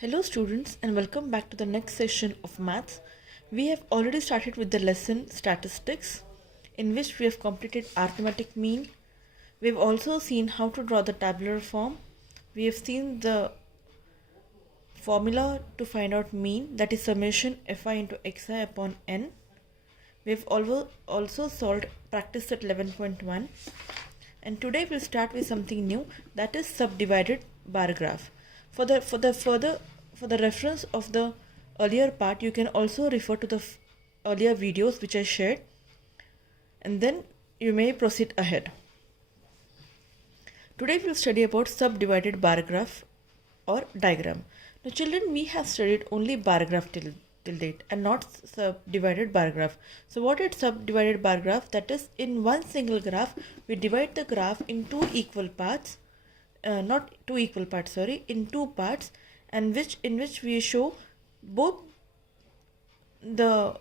Hello students and welcome back to the next session of maths. We have already started with the lesson statistics, in which we have completed arithmetic mean. We have also seen how to draw the tabular form. We have seen the formula to find out mean, that is summation fi into xi upon n. We have also solved practice set 11.1, and today we'll start with something new, that is subdivided bar graph. For the reference of the earlier part, you can also refer to the earlier videos which I shared, and then you may proceed ahead. Today we'll study about subdivided bar graph or diagram. Now children, we have studied only bar graph till date and not subdivided bar graph. So what is subdivided bar graph? That is, in one single graph we divide the graph in two equal parts, in two parts, and in which we show both the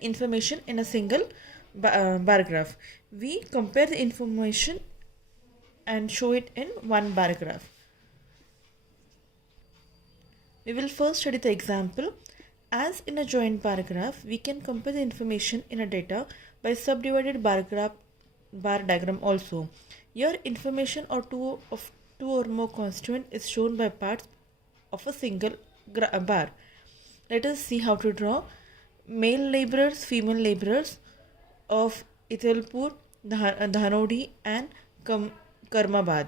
information in a single bar graph. We compare the information and show it in one bar graph. We will first study the example. As in a joint bar graph, we can compare the information in a data by subdivided bar diagram also. Here information or two or more constituent is shown by parts of a single bar. Let us see how to draw male laborers, female laborers of Italpur, Dhanodi and Karmabad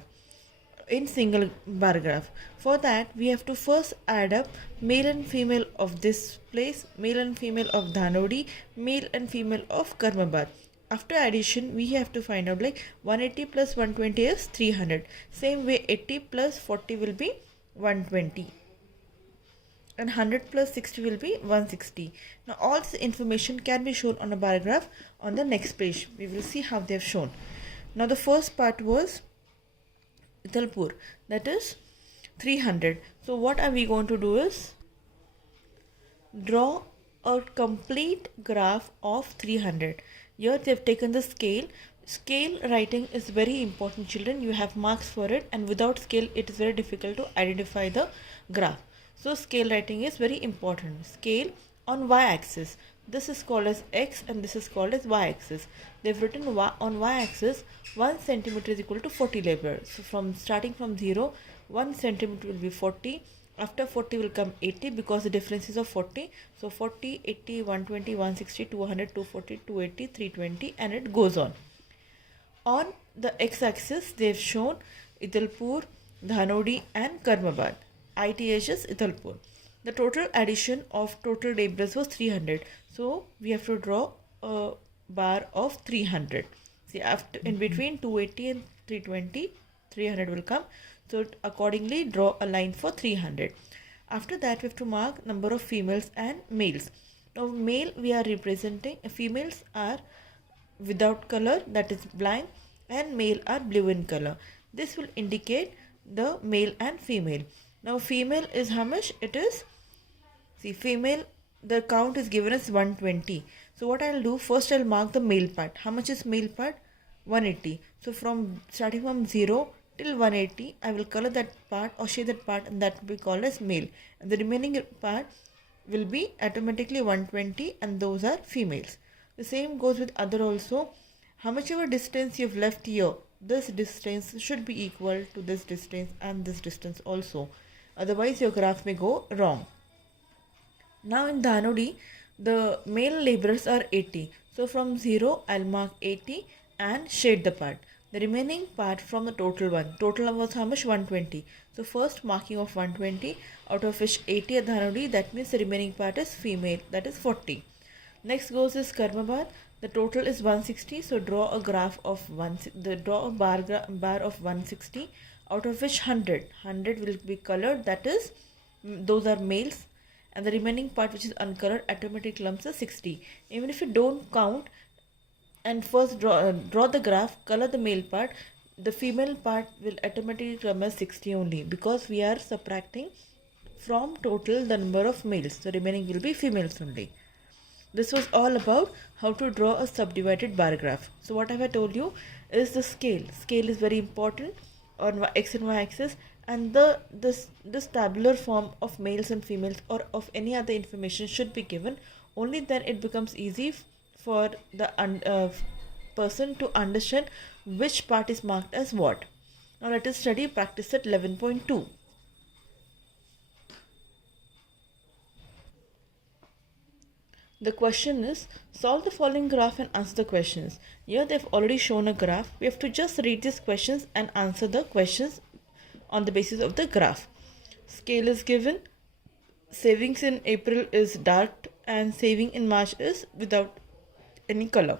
in single bar graph. For that, we have to first add up male and female of this place, male and female of Dhanodi, male and female of Karmabad. After addition, we have to find out, like 180 plus 120 is 300. Same way 80 plus 40 will be 120. And 100 plus 60 will be 160. Now all this information can be shown on a bar graph on the next page. We will see how they have shown. Now the first part was Italpur, that is 300. So what are we going to do is draw a complete graph of 300. Here they have taken the scale. Scale writing is very important, children. You have marks for it, and without scale it is very difficult to identify the graph. So scale writing is very important. Scale on y-axis. This is called as x and this is called as y-axis. They've written on y-axis 1 centimeter is equal to 40 labor. So starting from 0, 1 centimeter will be 40. After 40 will come 80 because the difference is of 40. So 40, 80, 120, 160, 200, 240, 280, 320 and it goes on. On the x-axis they have shown Italpur, Dhanodi and Karmabad. ITH is Italpur. The total addition of total laborers was 300. So we have to draw a bar of 300. See, after in between 280 and 320, 300 will come. So accordingly draw a line for 300. After that we have to mark number of females and males. Now male we are representing, females are without color, that is blank, and male are blue in color. This will indicate the male and female. Now female is how much? It is, see, female, the count is given as 120. So what I'll do, first I'll mark the male part. How much is male part? 180. So starting from 0 till 180, I will color that part or shade that part, and that will be called as male. And the remaining part will be automatically 120, and those are females. The same goes with other also. How much ever distance you've left here, this distance should be equal to this distance and this distance also. Otherwise your graph may go wrong. Now in Dhanodi, the male laborers are 80. So from 0, I'll mark 80 and shade the part. The remaining part from the total one. Total was how much? 120. So first marking of 120, out of which 80 at Dhanodi, that means the remaining part is female, that is 40. Next goes is Karmabad. The total is 160. So draw a graph of draw a bar of 160, out of which 100 will be colored, that is, those are males, and the remaining part which is uncolored automatically comes as 60. Even if you don't count and first draw the graph, color the male part, the female part will automatically come as 60 only, because we are subtracting from total the number of males. The remaining will be females only. This was all about how to draw a subdivided bar graph. So what have I told you is the scale. Scale is very important. on x and y axis, and this tabular form of males and females or of any other information should be given. Only then it becomes easy for the person to understand which part is marked as what. Now let us study practice set 11.2. The question is, solve the following graph and answer the questions. Here they've already shown a graph. We have to just read these questions and answer the questions on the basis of the graph. Scale is given. Savings in April is dark and saving in March is without any color.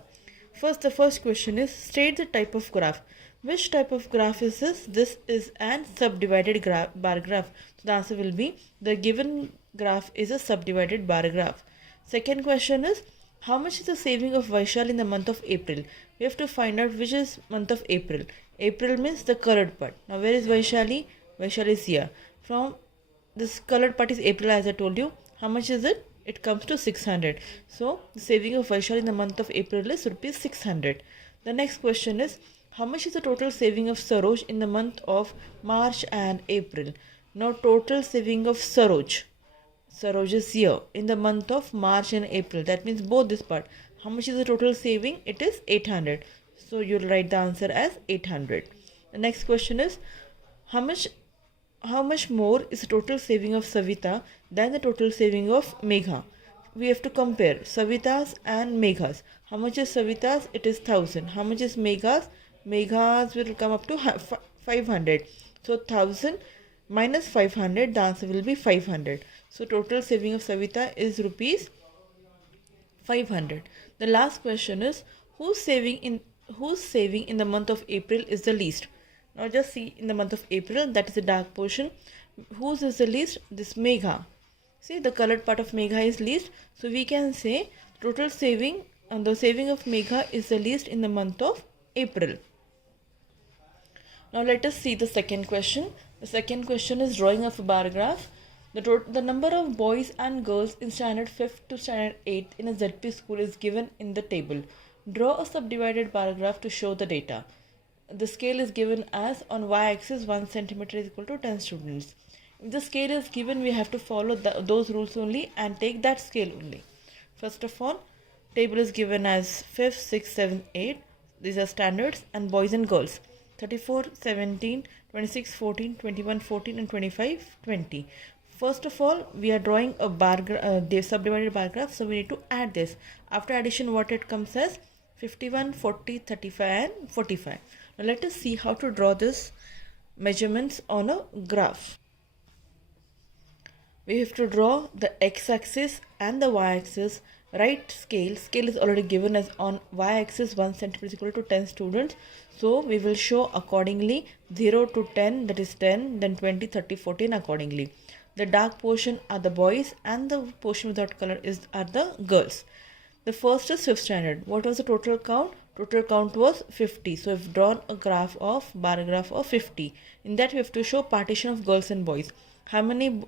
The first question is, state the type of graph. Which type of graph is this? This is an subdivided bar graph. So the answer will be, the given graph is a subdivided bar graph. Second question is, how much is the saving of Vaishali in the month of April? We have to find out which is month of April. April means the colored part. Now where is Vaishali? Vaishali is here. From this colored part is April, as I told you. How much is it? It comes to 600. So the saving of Vaishali in the month of April is rupees 600. The next question is, how much is the total saving of Saroj in the month of March and April? Now total saving of Saroj is here in the month of March and April. That means both this part. How much is the total saving? It is 800. So you'll write the answer as 800. The next question is, how much more is the total saving of Savita than the total saving of Megha? We have to compare Savita's and Megha's. How much is Savita's? It is 1000. How much is Megha's? Megha's will come up to 500. So 1000 minus 500, the answer will be 500. So total saving of Savita is rupees 500. The last question is, whose saving in the month of April is the least? Now just see in the month of April, that is the dark portion. Whose is the least? This Megha. See, the colored part of Megha is least. So we can say total saving and the saving of Megha is the least in the month of April. Now let us see the second question. The second question is drawing of a bar graph. The number of boys and girls in standard 5th to standard 8th in a ZP school is given in the table. Draw a subdivided bar graph to show the data. The scale is given as on y-axis 1 cm is equal to 10 students. If the scale is given, we have to follow those rules only and take that scale only. First of all, table is given as 5th, 6th, 7th, 8th. These are standards and boys and girls. 34, 17, 26, 14, 21, 14 and 25, 20. First of all, we are drawing a subdivided bar graph, so we need to add this. After addition, what it comes as 51, 40, 35 and 45. Now let us see how to draw this measurements on a graph. We have to draw the x-axis and the y-axis. Right scale is already given as on y-axis 1 cm is equal to 10 students. So we will show accordingly 0 to 10, that is 10, then 20, 30, 14 accordingly. The dark portion are the boys and the portion without color are the girls. The first is 5th standard. What was the total count? Total count was 50. So we've drawn a bar graph of 50. In that we have to show partition of girls and boys. How many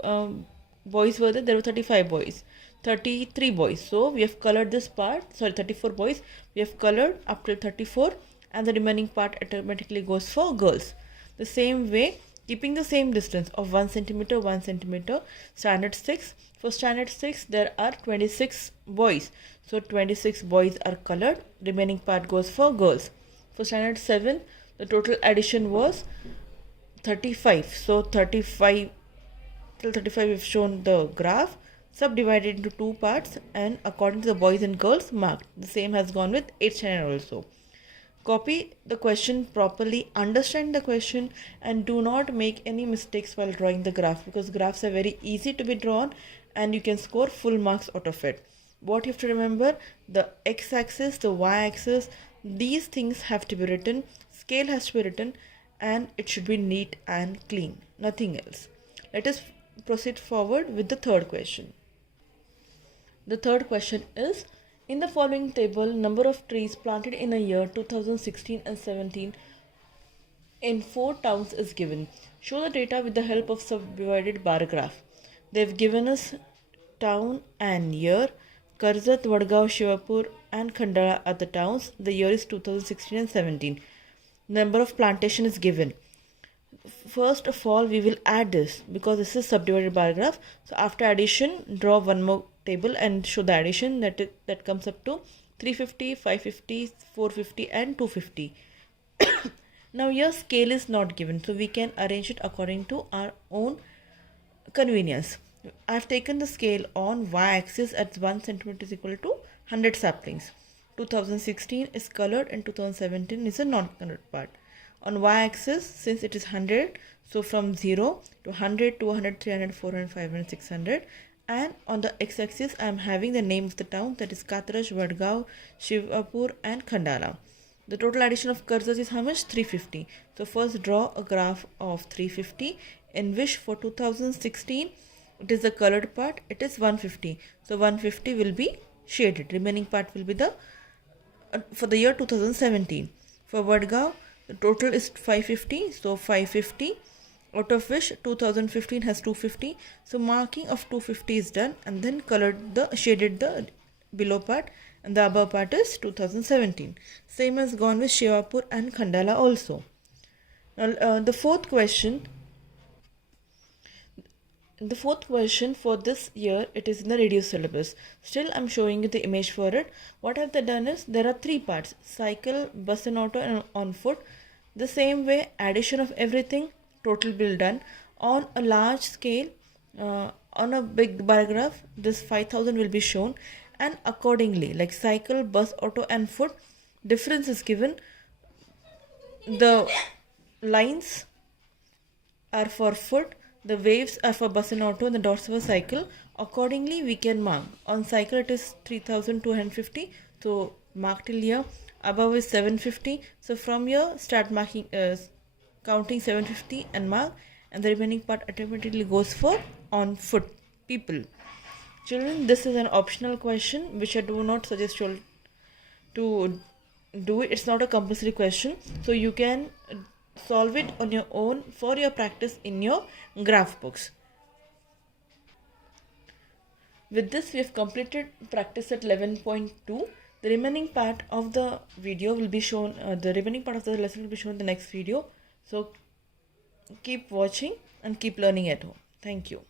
boys were there? There were 35 boys. 33 boys. So we have colored this part. 34 boys. We have colored up to 34 and the remaining part automatically goes for girls. The same way, keeping the same distance of 1 cm, 1 cm, standard 6. For standard 6, there are 26 boys. So 26 boys are colored. Remaining part goes for girls. For standard 7, the total addition was 35. So 35 till 35 we've shown the graph, subdivided into two parts and according to the boys and girls marked. The same has gone with 8th standard also. Copy the question properly, understand the question and do not make any mistakes while drawing the graph, because graphs are very easy to be drawn and you can score full marks out of it. What you have to remember, the x-axis, the y-axis, these things have to be written, scale has to be written and it should be neat and clean, nothing else. Let us proceed forward with the third question. The third question is, in the following table, number of trees planted in a year 2016 and 17 in 4 towns is given. Show the data with the help of subdivided bar graph. They've given us town and year. Karzat, Vadgaon, Shivapur and Khandala are the towns. The year is 2016 and 17. Number of plantation is given. first of all we will add this because this is subdivided bar graph. So after addition, draw one more table and show the addition that comes up to 350, 550, 450 and 250. Now your scale is not given, so we can arrange it according to our own convenience. I've taken the scale on y-axis at 1 centimeter is equal to 100 saplings. 2016 is colored and 2017 is a non-colored part. On y-axis, since it is 100, so from 0 to 100, 200, 300, 400, 500, 600. And on the x-axis, I am having the name of the town, that is Katraj, Vadgaon, Shivapur and Khandala. The total addition of cursors is how much? 350. So first draw a graph of 350 in which for 2016 it is the colored part, it is 150. So 150 will be shaded. Remaining part will be the for the year 2017. For Vadgaon, the total is 550. So 550, out of which 2015 has 250. So marking of 250 is done, and then shaded the below part, and the above part is 2017. Same has gone with Shivapur and Khandala also. Now the fourth question for this year, it is in the reduced syllabus. Still I'm showing you the image for it. What have they done is, there are three parts: cycle, bus and auto, and on foot. The same way, addition of everything, total bill done on a large scale. On a big bar graph, this 5000 will be shown, and accordingly, like cycle, bus, auto and foot, difference is given. The lines are for foot, the waves are for bus and auto, and the dots for cycle. Accordingly, we can mark. On cycle it is 3250, so mark till here. Above is 750, so from here start marking, counting 750 and mark, and the remaining part automatically goes for on foot people. Children, this is an optional question which I do not suggest you to do it. It's not a compulsory question, so you can solve it on your own for your practice in your graph books. With this, we have completed practice at 11.2. The remaining part of the video will be shown, the remaining part of the lesson will be shown in the next video. So keep watching and keep learning at home. Thank you.